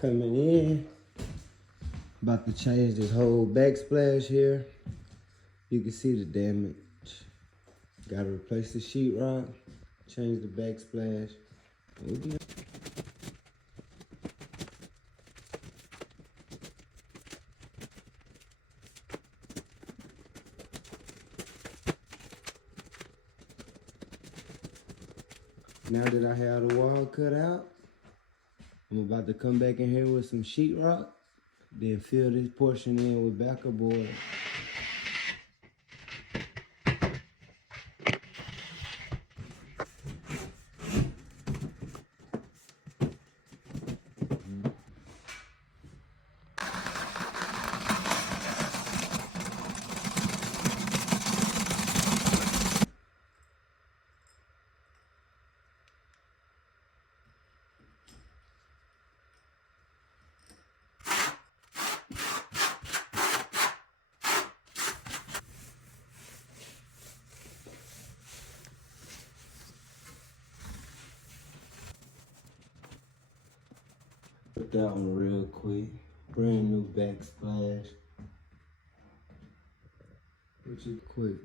Coming in, about to change this whole backsplash here. You can see the damage. Gotta replace the sheetrock, change the backsplash. Now that I have the wall cut out, I'm about to come back in here with some sheetrock, then fill this portion in with backer board. Put that one real quick. Brand new backsplash. Which is quick.